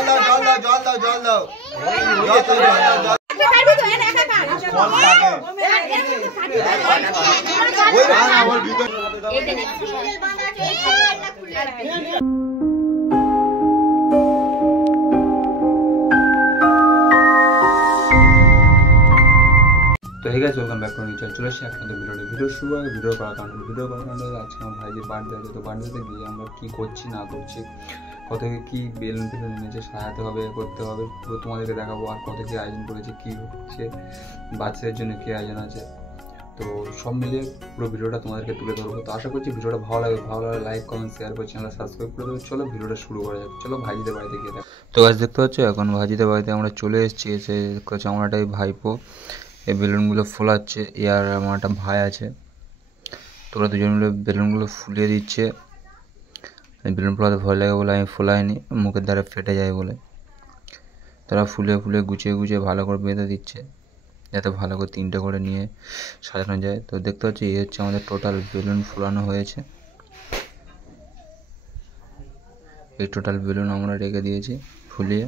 तो hey guys welcome back to new channel. चले एসেছি আপনাদের ভিডিও শুরু আগে ভিডিও করার কারণে আজকে আমার ভাইজির বার্থডে আছে। তো বার্থডেতে গিয়ে আমরা কী করছি না করছি, কত কী বেলুন টেলুন এনেছে, সাজাতে হবে, করতে হবে, পুরো তোমাদেরকে দেখাবো। আর কত কী আয়োজন করেছে, কী হচ্ছে, বাচ্চাদের জন্য কী আয়োজন আছে, তো সব মিলিয়ে পুরো ভিডিওটা তোমাদেরকে তুলে ধরবো। তো আশা করছি ভিডিওটা ভালো লাগলে লাইক কমেন্ট শেয়ার করে চ্যানেল সাবস্ক্রাইব করে দেবো। চলো ভিডিওটা শুরু করা যাক। চলো ভাইজিদের বাড়িতে গিয়ে দেখ। তো গাছ দেখতে পাচ্ছ এখন ভাইজিদের বাড়িতে আমরা চলে এসেছি। এসে দেখতে পাচ্ছি আমার একটা ভাইপো এই বেলুনগুলো ফোলাচ্ছে। ইয়ার আমার একটা ভাই আছে, তোরা দুজন মিলে বেলুনগুলো ফুলিয়ে দিচ্ছে। বেলুন ফোলাতে ভয় লাগে বলে আমি ফোলাইনি, মুখের দ্বারা ফেটে যায় বলে। তারা ফুলে ফুলে গুছিয়ে ভালো করে বেঁধে দিচ্ছে, যাতে ভালো করে তিনটে করে নিয়ে সাজানো যায়। তো দেখতে পাচ্ছি এই হচ্ছে আমাদের টোটাল বেলুন ফোলানো হয়েছে। এই টোটাল বেলুন আমরা রেখে দিয়েছি ফুলিয়ে,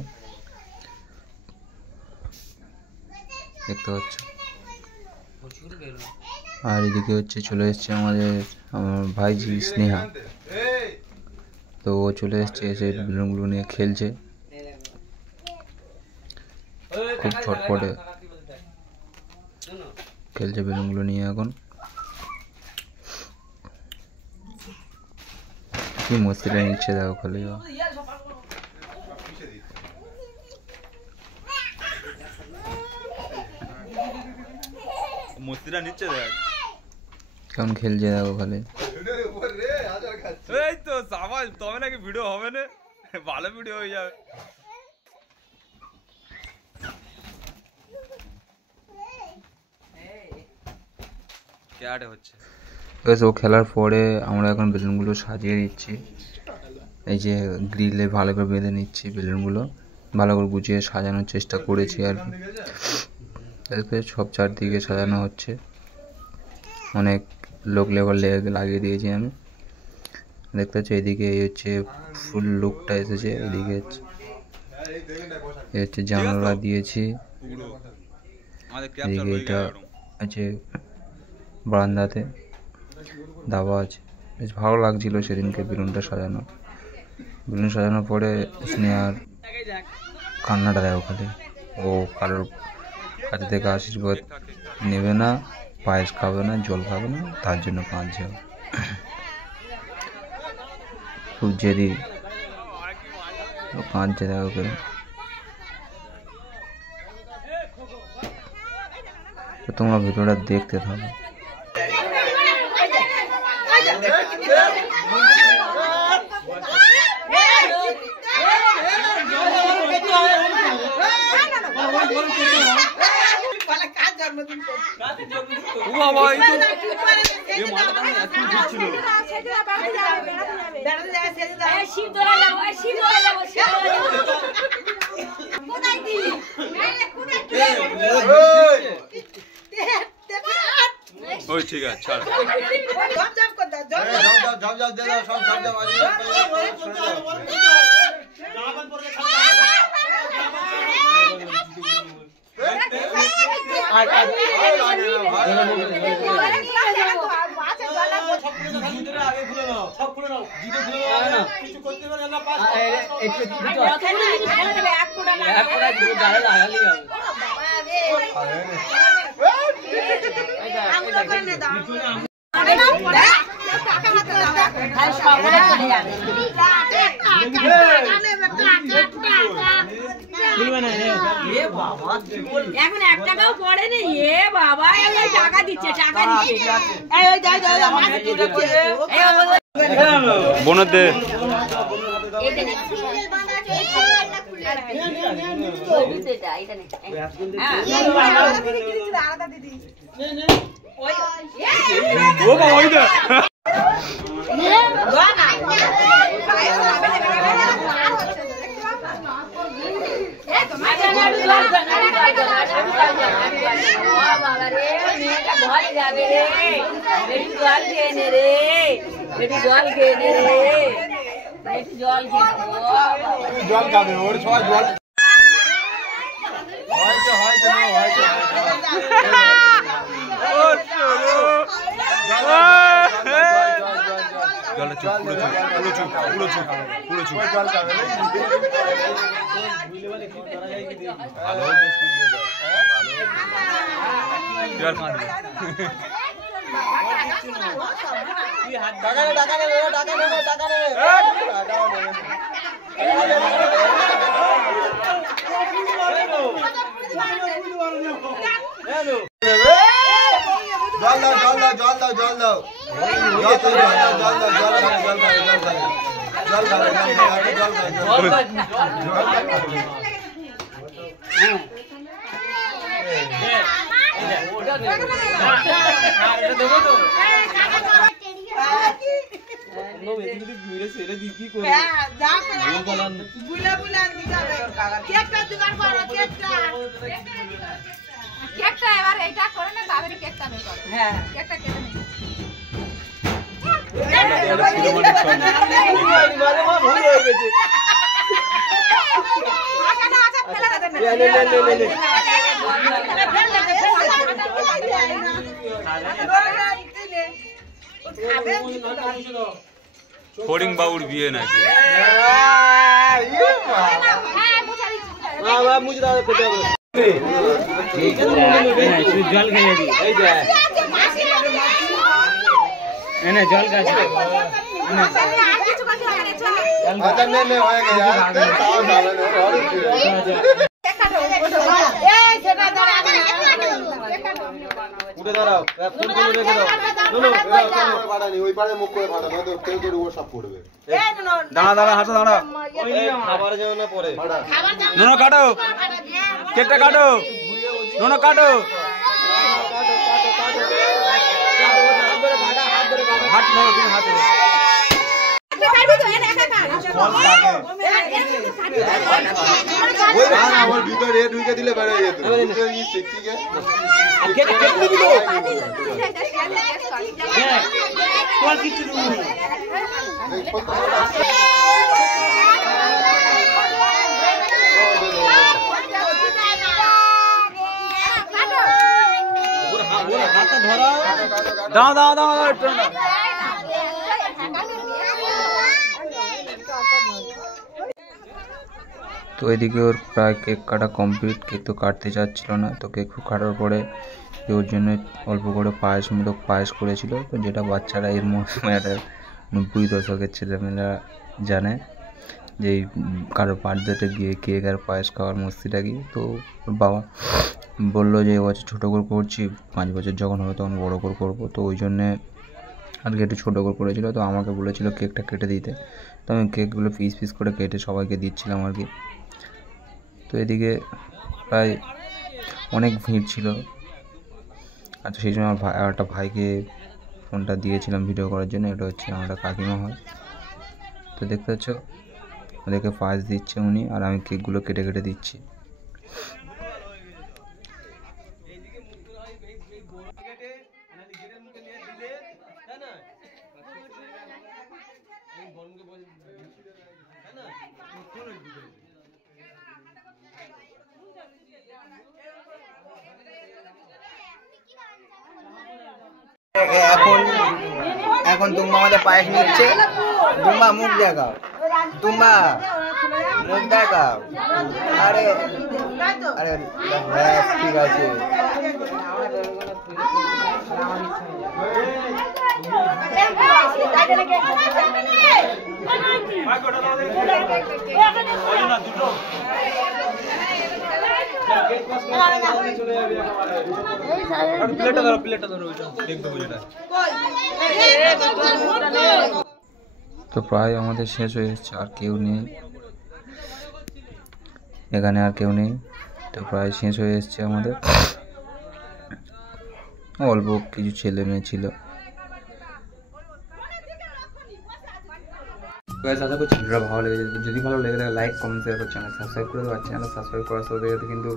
দেখতে পাচ্ছ। আর এদিকে হচ্ছে চলে এসছে আমার ভাইজি স্নেহা। তো ও চলে এসছে, এসে বেলুনগুলো নিয়ে খেলছে, খুব ছটপটে খেলছে বেলুনগুলো নিয়ে। এখন কি মস্তিটা নিচ্ছে দেখো খালি, মস্তিটা নিচ্ছে দেখ কেমন খেলছে দেখো খালি। এই তো সাবাস, তবে নাকি ভিডিও হবে না, ভালো ভিডিও হয়ে যাবে। ক্যাটে হচ্ছে ও খেলার পরে আমরা এখন বেলুনগুলো সাজিয়ে দিচ্ছি। এই যে গ্রিলে ভালো করে বেঁধে নিচ্ছি বেলুনগুলো, ভালো করে গুছিয়ে সাজানোর চেষ্টা করেছি আর কি। সব চারদিকে সাজানো হচ্ছে, অনেক লোক লেবার লাগিয়ে দিয়েছি আমি। দেখতে পাচ্ছি এদিকে এই হচ্ছে ফুল লুকটা এসেছে, এদিকে হচ্ছে জানালা দিয়েছি, এদিকে এটা আছে বারান্দাতে দাবা আছে। বেশ ভালো লাগছিল সেদিনকে বেলুনটা সাজানো। বেলুন সাজানোর পরে স্নেহার কান্নাটা দেয় ওখানে, ও কারোর কাছে থেকে আশীর্বাদ নেবে না, পায়েস খাবে না, জল খাবে না, তার জন্য কাঁদছে। খুব জেদি, কাঁদছে দেখো করে। তো তোমরা ভিডিওটা দেখতে থাকো। ঠিক আছে ছাড়। এখন 1 টাকাও পড়ে নি। এ বাবা টাকা দিচ্ছে বোনের দে একটু জল খেয়ে জল খাবে ওর সবাই জল কেকটা এবার এইটা করে না তাড়াতাড়ি কেকটা বের করো হ্যাঁ কেকটা কেটে নে ফড়িং বাবুর বিয়ে নাকি জল খেয়ে দি এই যে এনে জল গাছে আচ্ছা নে নে হয়ে গেছে তাও যাবে না উঠে দাঁড়াও ফুল করে রেখে দাও পাড়ানি ওই পাড়ে মুখ করে ফাটানো তো কেউ কেউ ও সব পড়বে দাঁড়া দাঁড়া হাসা দাঁড়া খাবার যেন না পড়ে নোনো কাটো কেকটা কাটো নোনো কাটো হাত ধরো তুমি হাতে ওই ভিতরে ঢুকে দিলে বেড়ে যেত শিখছি গে দাও দাও দাও একটু তো এদিকে ওর প্রায় কেক কাটা কমপ্লিট, কেক তো কাটতে চাচ্ছিল না, তো কেক কাটার পরে ওর জন্য অল্প করে পায়েসমূলক পায়েস করেছিল, তো যেটা বাচ্চারা এর মৌসুমে একটা 90 দশকের ছেলেমেয়েরা জানে যে কারো বার্থডেতে গিয়ে কেক আর পায়েস খাওয়ার মস্তিটা কি। তো ওর বাবা বললো যে এবছর ছোটো করে করছি, 5 বছর যখন হবে তখন বড়ো করে করবো, তো ওই জন্যে আর কি একটু ছোটো করে করেছিলো। তো আমাকে বলেছিলো কেকটা কেটে দিতে, তো আমি কেকগুলো পিস পিস করে কেটে সবাইকে দিচ্ছিলাম আর কি। তো এদিকে প্রায় অনেক ভিড় ছিল, আর তো সেই জন্য আমার একটা ভাইকে ফোনটা দিয়েছিলাম ভিডিও করার জন্য। এটা হচ্ছে আমার কাকিমা হয়, তো দেখতে পাচ্ছ ওদেরকে পায়েস দিচ্ছে উনি, আর আমি কেকগুলো কেটে কেটে দিচ্ছি। এখন তুম্বা আমাদের পায়েস নিচ্ছে। তুম্বা মুখ দেখাও, তুম্বা মুখ দেখাও। আরে আরে ঠিক আছে। তো প্রায় আমাদের শেষ হয়ে যাচ্ছে, আর কেউ নেই এখানে, আর কেউ নেই। তো প্রায় শেষ হয়ে এসছে আমাদের, অল্প কিছু ছেলে মেয়ে ছিল। গাইস আশা করছি ভিডিওটা ভালো লেগেছে, যদি ভালো লেগে থাকে লাইক কমেন্ট শেয়ার করে চ্যানেল সাবস্ক্রাইব করে দেবো। চ্যানেল সাবস্ক্রাইব করার সাথে সাথে কিন্তু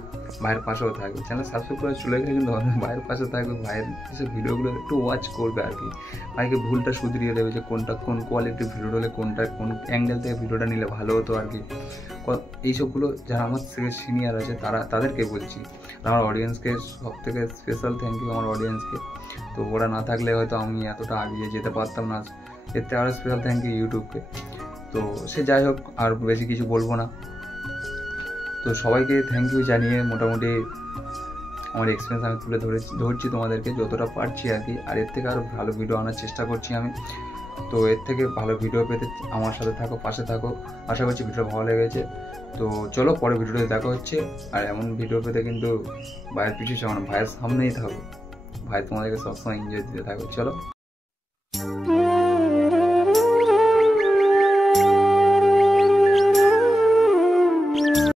ভাইয়ের পাশেও থাকবে, চ্যানেল সাবস্ক্রাইব করে চলে গেলে কিন্তু ভাইয়ের পাশে থাকবে, ভাইয়ের যেসব ভিডিওগুলো একটু ওয়াচ করবে আর কি, ভাইকে ভুলটা শুধরিয়ে দেবে যে কোনটা কোন কোয়ালিটির ভিডিও হলে কোনটা কোন অ্যাঙ্গেল থেকে ভিডিওটা নিলে ভালো হতো আর কি। এইসবগুলো যারা আমার থেকে সিনিয়র আছে তাদেরকে বলছি। আমার অডিয়েন্সকে সব থেকে স্পেশাল থ্যাংক ইউ আমার অডিয়েন্সকে, তো ওরা না থাকলে হয়তো আমি এতটা এগিয়ে যেতে পারতাম না, এর থেকে আরও স্পেশাল থ্যাংক ইউ ইউটিউবকে। তো সে যাই হোক, আর বেশি কিছু বলবো না। তো সবাইকে থ্যাংক ইউ জানিয়ে মোটামুটি আমার এক্সপিরিয়েন্স আমি তুলে ধরছি তোমাদেরকে যতটা পারছি আর কি। আর এর থেকে আরও ভালো ভিডিও আনার চেষ্টা করছি আমি। তো এর থেকে ভালো ভিডিও পেতে আমার সাথে থাকো, পাশে থাকো। আশা করছি ভিডিও ভালো লেগেছে। তো চলো পরে ভিডিওতে দেখা হচ্ছে। আর এমন ভিডিও পেতে কিন্তু ভাইয়ের পিছিয়ে ভাইয়ের সামনেই থাকো, ভাই তোমাদেরকে সবসময় এনজয় দিতে থাকো। চলো।